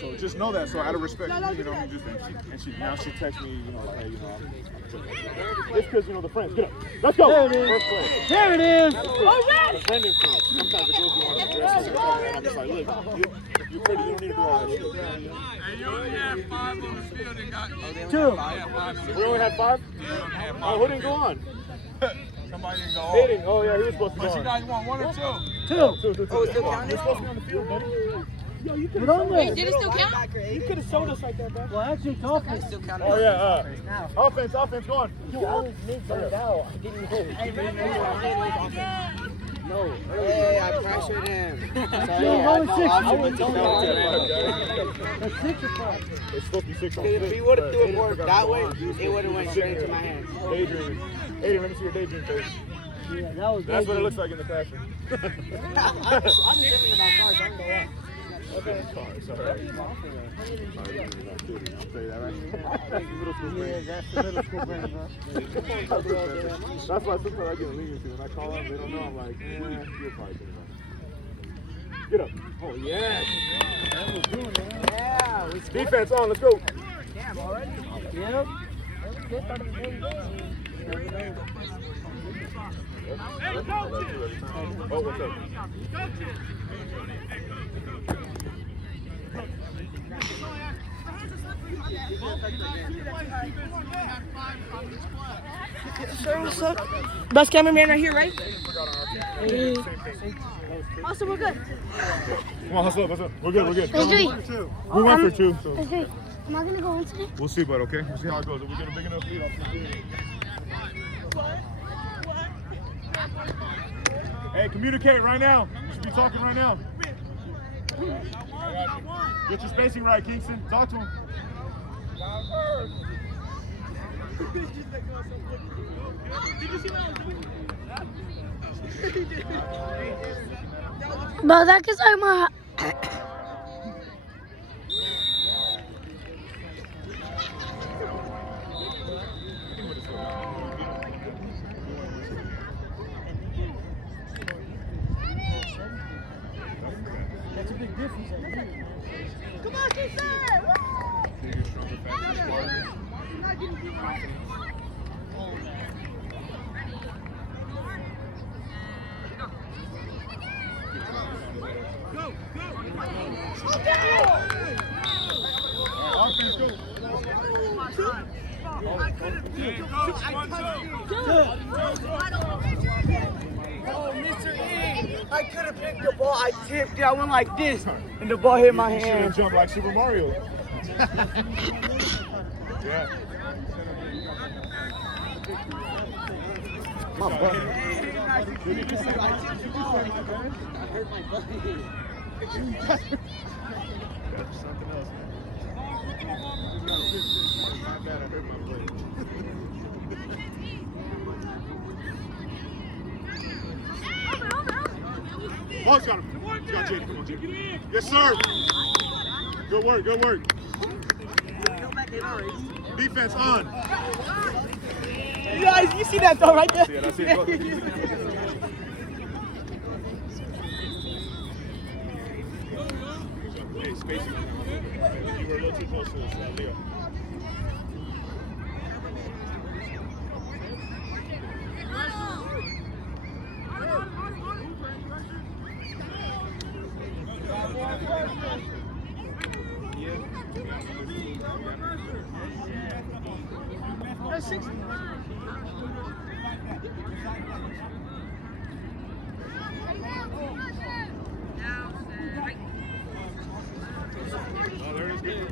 So just know that. So out of respect, you know, now she texts me, you know, like, hey, you know, just because, you know, the friends. Get up. Let's go. There it is. First play. There it is. The friend influence. Sometimes the girls be on the dress and I'm just like, look, you're pretty. You don't need to do all that shit. Hey, you only had 5 on the field and got 2. We only had 5? Oh, who didn't go on? Somebody didn't go He off. didn't. Oh, yeah, he was supposed to go But on. you guys want 1 or 2? 2. Oh, still counting? You're supposed to be on the field, buddy. Yo, you could have Wait, did it still count? You could have sold us like that, bro. Well, actually, it's offense. Oh, yeah. Offense, go on. Yo, I was mid-zone out. I didn't know. No. Hey, I pressured him. Yo, only 6. I wouldn't tell him. That's 6 or 5. It's supposed to be 6 on 6. If he would have threw it more that way, it would have went straight into my hands. Daydreaming. Hey, let me see your daydream face. Yeah, that was That's what it looks like in the classroom. I'm just thinking about cars. I don't know why. Okay. Cars, all right. I'll tell you that, right? Middle school brain. Yeah, that's the middle school brain, bro. That's why sometimes I get leniency. When I call them, they don't know. I'm like, you're probably thinking about it. Get up. Oh, yes. That was doing it. Yeah, we Defense on. Let's go. damn already. Yep. Oh, what's up? Sir, what's up? Best cameraman right here, right? Also, we're good. Come on, hustle up, hustle up. We're good. Hey, Dre. We went for 2, so Hey, Dre, am I gonna go in today? we'll see, bud, okay? We'll see how it goes. If we get a big enough lead, I'll see. Hey, communicate right now. You should be talking right now. Get your spacing right, Kingston. Talk to him. Bro, that gets like my. That's a big difference. Come on, Keith! Offense, go. Oh, Mr. E, I could have picked the ball. I tipped it. I went like this, and the ball hit my You should have hand. jumped like Super Mario. Yeah. My butt. That's something else. My bad, I hurt my leg. Ball's got him. He's got Jake. Come on, Jake. Yes, sir. Good work, good work. Defense on. You guys, you see that though right there? See it, I see it. Hey, spacing. You were a little too close to us, Leo. Oh, there it is. Good.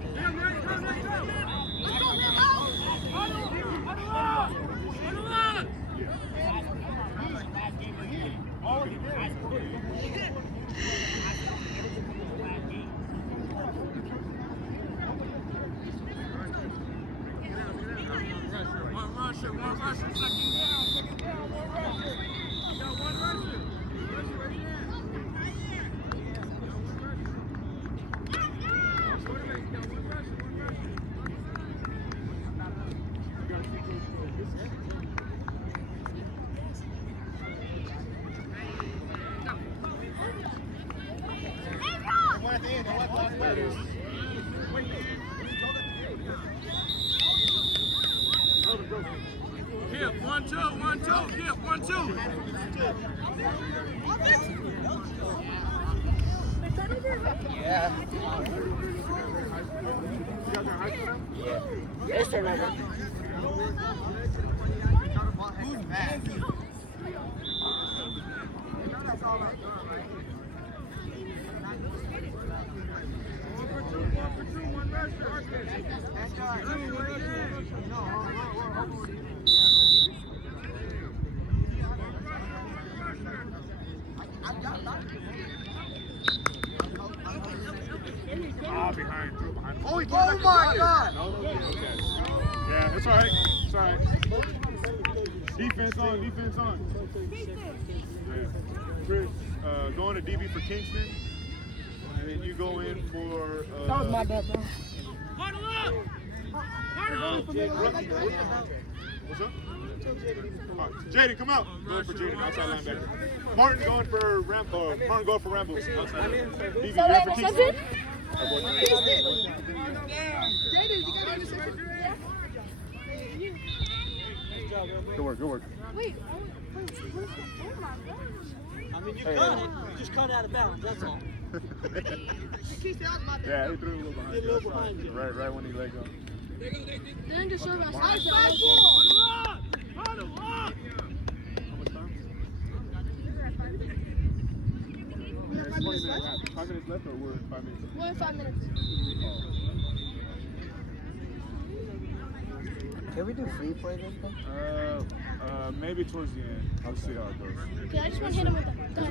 There it is. Kipp, 1-2, 1-2, Kipp, 1-2. Yeah. It's turnover. Behind. Oh my God! No, okay. Yeah, it's all right. It's all right. Defense on. Yeah. Chris, going to DB for Kingston, and then you go in for. That was my bad, bro. What's up? Jaden, come out. Going for Jaden, outside linebacker. Martin going for Rambo. Martin going for Rambo. Outside. DB going for Kingston. Good work. Wait, I mean, you cut it. You just cut out of bounds, that's all. Yeah, he threw a little behind. A little behind you. Right when he let go. then just show us. How much time? Yeah, it's 20 minutes. 5 minutes left, or we're in 5 minutes? We're in 5 minutes. Can we do free play this thing? Maybe towards the end. I'll see how it goes. Okay, I just want to hit him with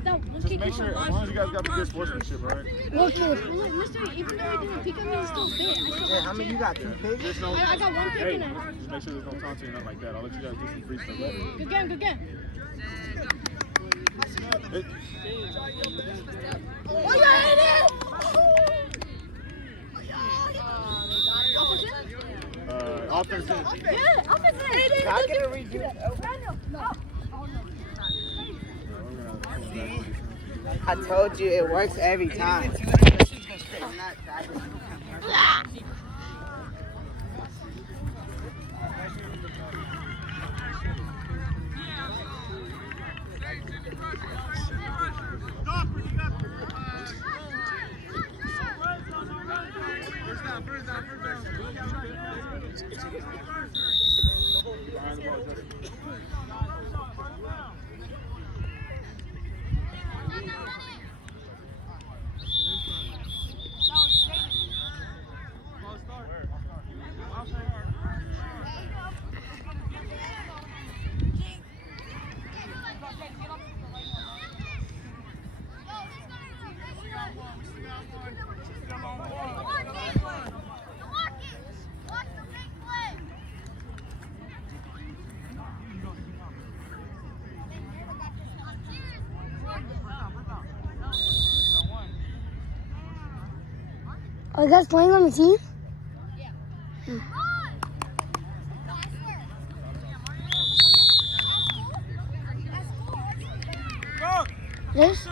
that one Just kick. make sure, as long as you guys got the good sportsmanship, all right? One kick. Look, mister, even though you're doing pick up, he's still big. Yeah, how many you got? 2 pigs? Just know, I got one pick hey, in it. just make sure there's no taunting or nothing like that. I'll let you guys do some free stuff. Right? Good game. Oh, you hit it! Offense in. Yeah, offense in. Can I get a redo? No. I told you it works every time. Are you guys playing on the team? Yes?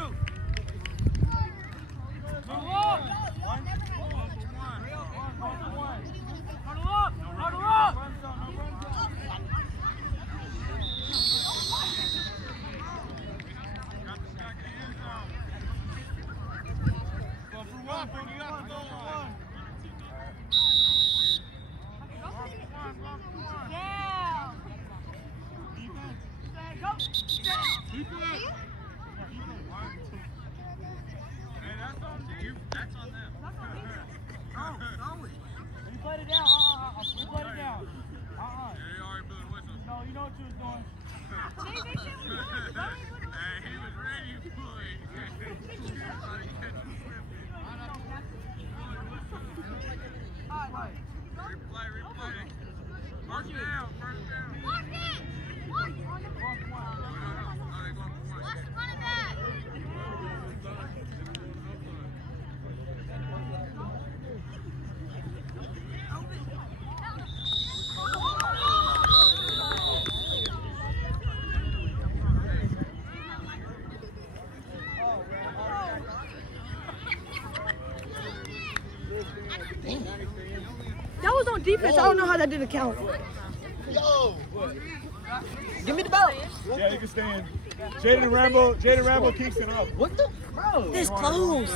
was on defense. I don't know how that didn't count. Give me the belt. Yeah, you can stay in. Jaden Rambo keeps it up. What the? Bro. This close.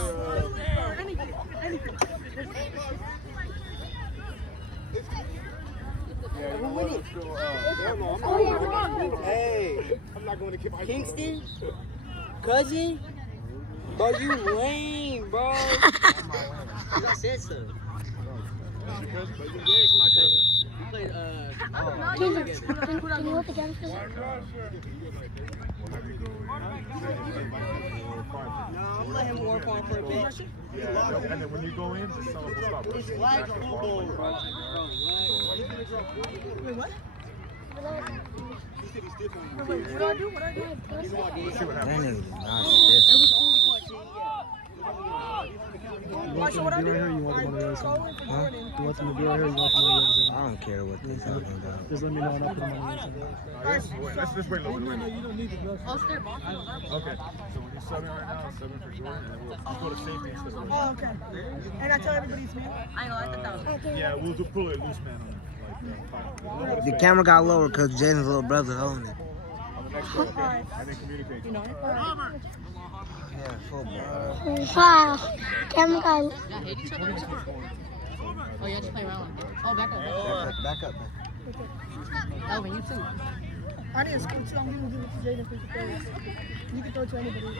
Hey, I'm not going to Kipp. Kingston, cousin, bro, you lame, bro. I said so. Yeah, it's my cousin. We played Can you hold the camera for a second? No, I'm letting him work on for a bit. Yeah, and then when you go in, just tell them we'll stop rushing. Flag football. Wait, what? What do I do? What do I do? Let's see what happens. Marshall, what do I do? You want them on the other side? Huh? You want them to be right here or you want them on the other side? I don't care what they're talking about. Just let me know and I'll put them on the other side. Let's just wait a little bit. I'll stay boss. Okay, so when you're subbing right now, subbing for Jordan, and we'll go to safety instead of Oh, okay. And I tell everybody it's me? I know, I thought yeah, we'll just pull a loose man on it. The camera got lower because Jaden's little brother holding it. On the next play, okay? And then communicate. You know it? Yeah, football. Wow. Camera guy. Oh, yeah, just play around. Oh, back up. Back up. Elvin, you too. I didn't scoop too. I'm going to give it to Jaden for the throws. You can throw it to anybody.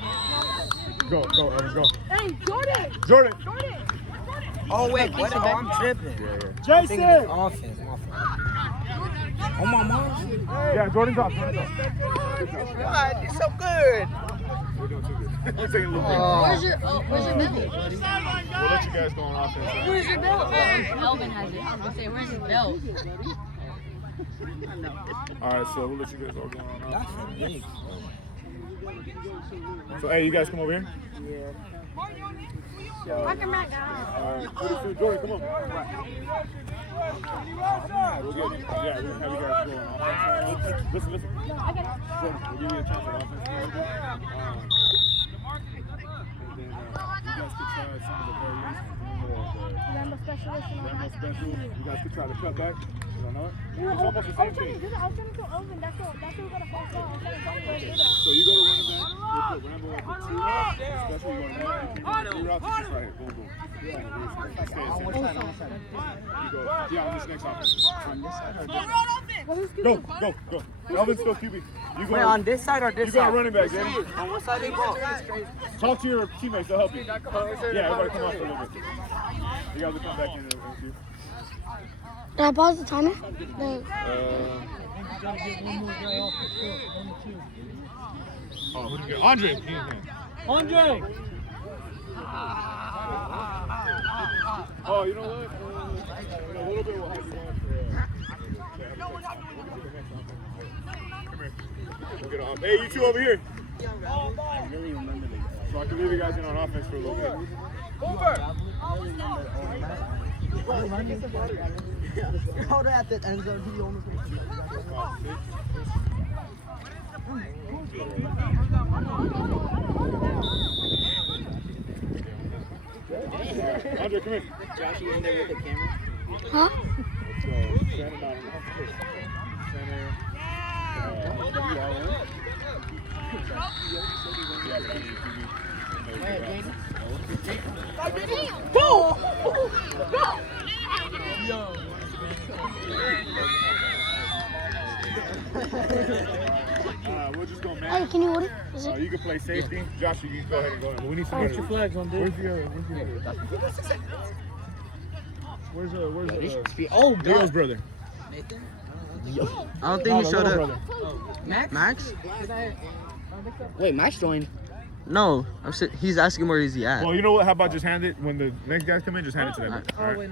Go, Evans, go. Hey, Jordan! Jordan! Oh, wait, what? Oh, I'm tripping. Jason! Offense. Oh, my mom. Yeah, Jordan's off. God, you're so good. We're doing too good. You're taking a little bit. Where's your belt? We'll let you guys go on offense. Where's your belt? Elvin has it. I was going to say, where's his belt? All right, so we'll let you guys all go on offense. So, hey, you guys come over here. Welcome back. Jordan, come on. We'll get, yeah, we'll have you guys go on offense. Listen. Jordan, we'll give you a chance on offense. And then you guys could try some of the variations. Rambo specialist. Rambo special. You guys could try to cut back. You know it? It's almost the I same was trying to thing. do that. I was trying to go open. That's what we got to false out. I was trying to go do that. So you go to running back, we'll put Rambo at the 2 route, especially you go to running back, 3 routes, just right here, boom. Stay in center. You go, yeah, on this next offense. On this side or this side? Go. Elvin's still QB. You go. Wait, on this side or this You side? got running back, Danny. On what side they ball? Talk to your teammates, they'll help you. Yeah, everybody come off for a little bit. You guys will come back in and see. Did I pause the timer? Andre. Oh, you know what? In a little bit we'll have you going for Hey, you two over here. So I can leave you guys in on offense for a little bit. Hoover! Hold it at the end zone. He almost Andre, come here. Josh, you in there with the camera? Huh? Let's go. Center down. We'll just go man. Hey, can you hold it? You can play safety. Josh, you can go ahead and go in. We need some Put your flags on, dude. Where's the Oh, Leo's brother? Nathan? I don't think he showed up. Brother. Max? Wait, Max joined. No, he's asking where is he at. Well, you know what? How about just hand it when the next guys come in? Just hand it to them. All right.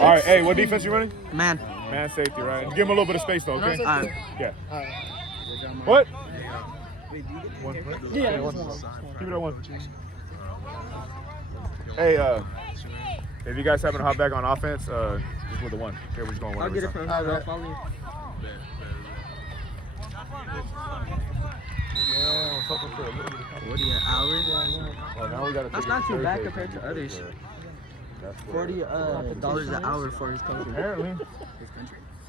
All right. Hey, what defense you running? Man. Man safety, right? Give him a little bit of space, though. Okay. All right. Yeah. What? One. Yeah. Keep it at 1. Hey, if you guys happen to hop back on offense, just with the 1. Okay, we're just going one. I'll get it from Alright. follow you. Yeah, I'm hoping for a little bit of What are you, hours? Oh, now we got to That's not too bad compared to others. $40 dollars an hour for his coaching. Apparently.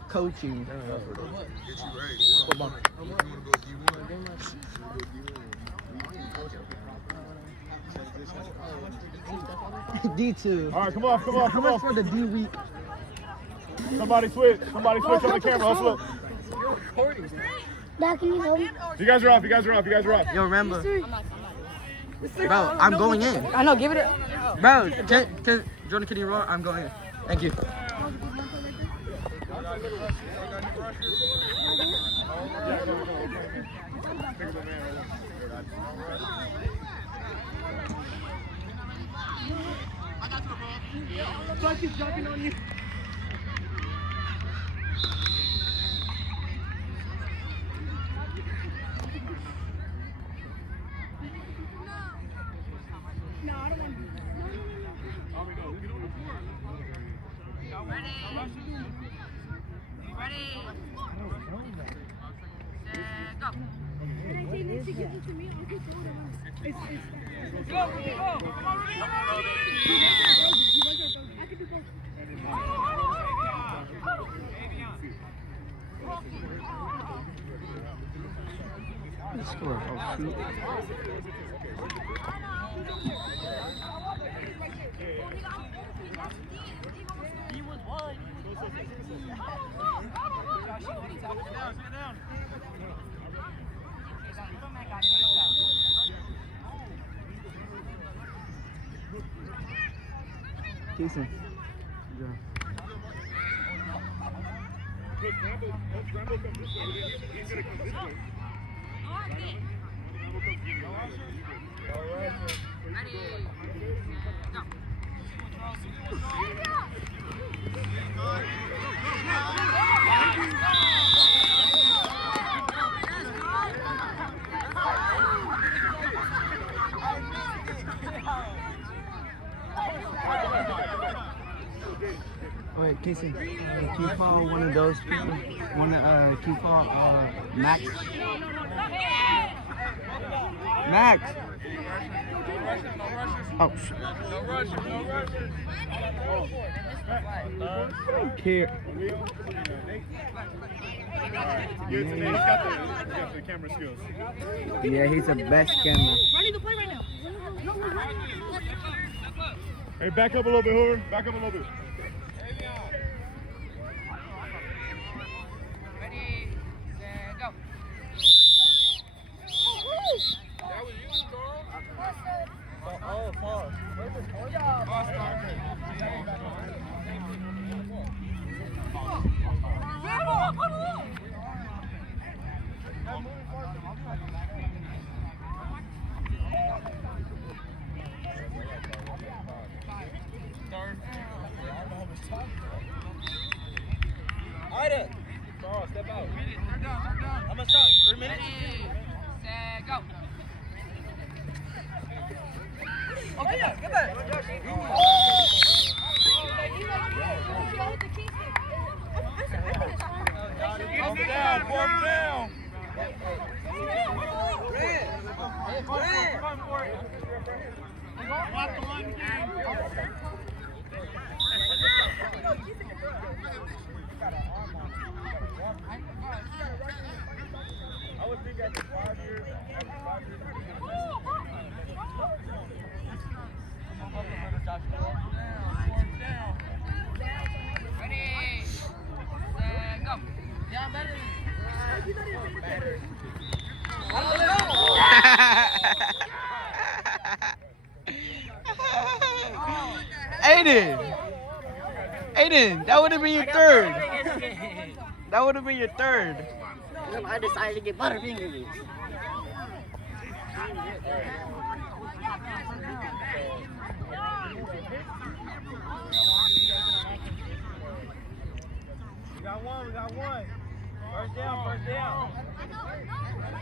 Coaching. D2. All right, come on. How much for the D week? Somebody switch on the camera. Hustle up. Dad, can you help me? You guys are off. Yo, remember. Bro, I'm going in. I know, give it a. Bro, Jordan, can you roll? I'm going in. Thank you. Jumping on you. No, I don't want to. Score. Oh, shoot. Jason. Good job. Rambo come this way. He's gonna come this way. Wait, Casey, can you call one of those people? Can you call Max? Max! Oh, shit. I don't care. He's got the camera skills. Yeah, he's the best camera. Ready to play right now. Hey, back up a little bit, Hoover. Back up a little bit. Ida! Charles, step out. How much time? 3 minutes? Set, go. Oh, get back, get back. Fourth down, fourth down. I would think after 5 years, Ready, set, go. Yeah, better. Aiden, that would have been your third. That would have been your third. I decided to get Butterfingers. We got one. First down.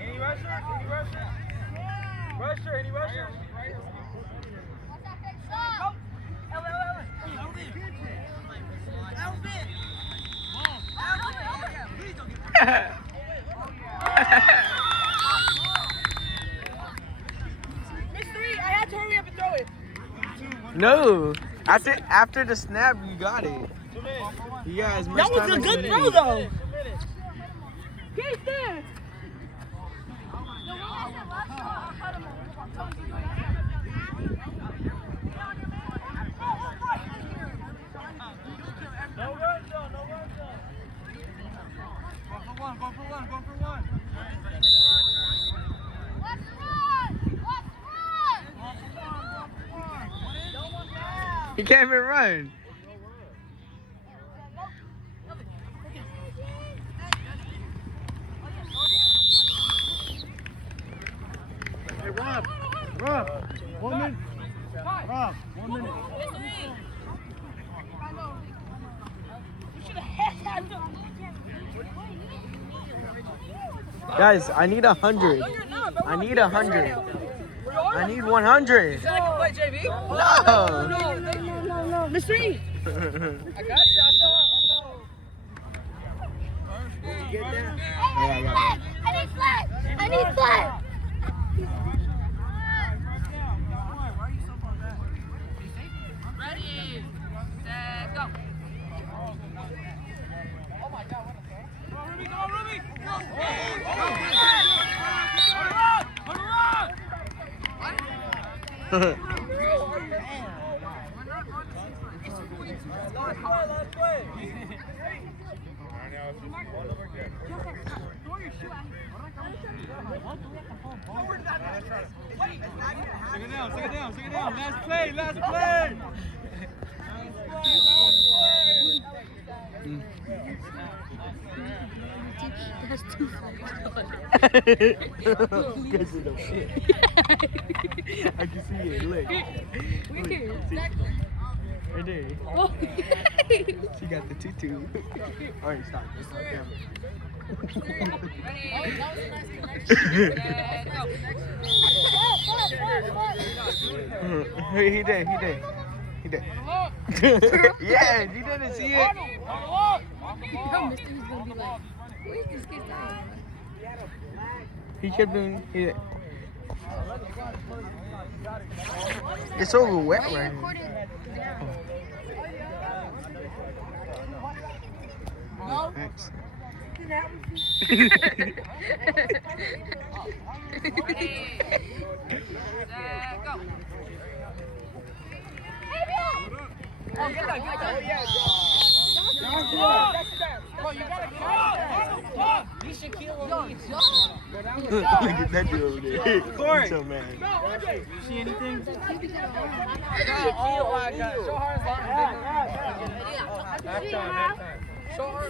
Any rusher? Any rusher? Miss 3, I had to hurry up and throw it. No. After the snap, you got it. You got as much That was time a as good you throw, need. though. Get there. No run zone, no run zone. Go for one. He can't even run. Hey, Rob. 1 minute. Rob, 1 minute. Guys, I need 100. I need 100. I need 100. No. No. Mr. E. I need flat. Ready, set, go. Last play. Take it down. Last play. That's too I can see it. Look. See? Right there. She got the tutu. Alright, stop. He did. Yeah, you didn't see it. Bro, Mr. E's gonna be like, where's this kid at? He kept doing it. It's over wet Why are you right recording? here. Thanks. Look at that dude over there. Corey. So mad. See anything? Show Halftime. Show her.